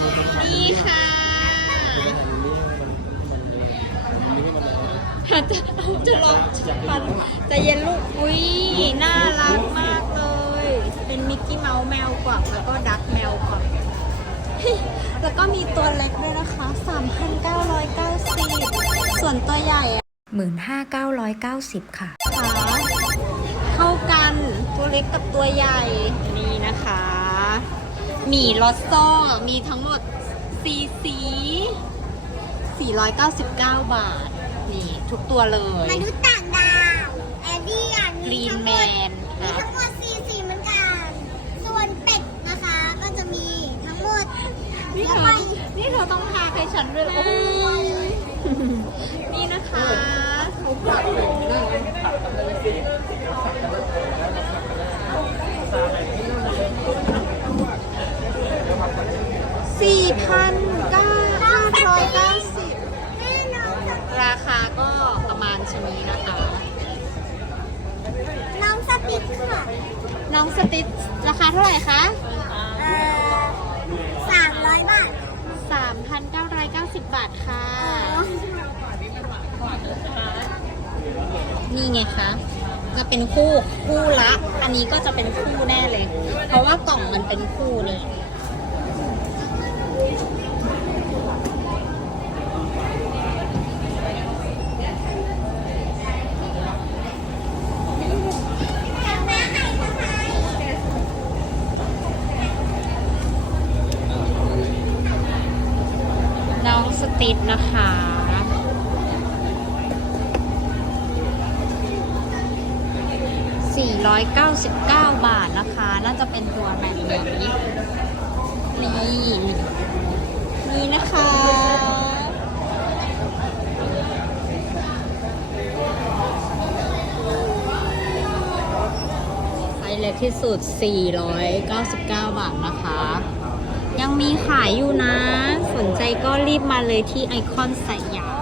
นิดแต่คือมันมันนี่ค่ะคือมันมันมันมันจะจะลองฟันจะเย็นลูก อุ้ยน่ารักมากเลย เป็นมิกกี้เมาส์แมวกวักแล้วก็ดักแมวกวักแล้วก็มีตัวเล็กด้วยนะคะ 3,990 ส่วนตัวใหญ่อะ15,990ค่ะค่ะ เข้ากันตัวเล็กกับตัวใหญ่ นี่นะคะ หมี่ลอสโซ่มีทั้งหมดสีสี 499 บาท นี่ทุกตัวเลย มนุษย์ต่างดาวแอดดี้อะกมีรีนทั้งหแมมดนมีค่ะทั้งหมดสี่สีเหมือนกัน ส่วนเป็ดนะคะก็จะมีทั้งหมดนี่เธอนี่เธอต้องพาใครฉันด้วยโอ้ยนี่นะคะ สี่พันเก้าห้าร้อยเก้าสิบแม่น้องสราคาก็ประมาณชะนี้นะคะ น้องสติ๊กค่ะ น้องสติ๊ดราคาเท่าไหร่คะ เอ่อสามร้อยบาท3,990 บาทค่ะ นี่ไงคะ จะเป็นคู่คู่ละ อันนี้ก็จะเป็นคู่แน่เลย เพราะว่ากล่องมันเป็นคู่นี่ สติ๊ดนะคะ 499 บาทนะคะ น่าจะเป็นตัวแบบนี้ นี่นี่นะคะไซส์เล็กที่สุด 499 บาทนะคะ ยังมีขายอยู่นะ สนใจก็รีบมาเลยที่ไอคอนสยาม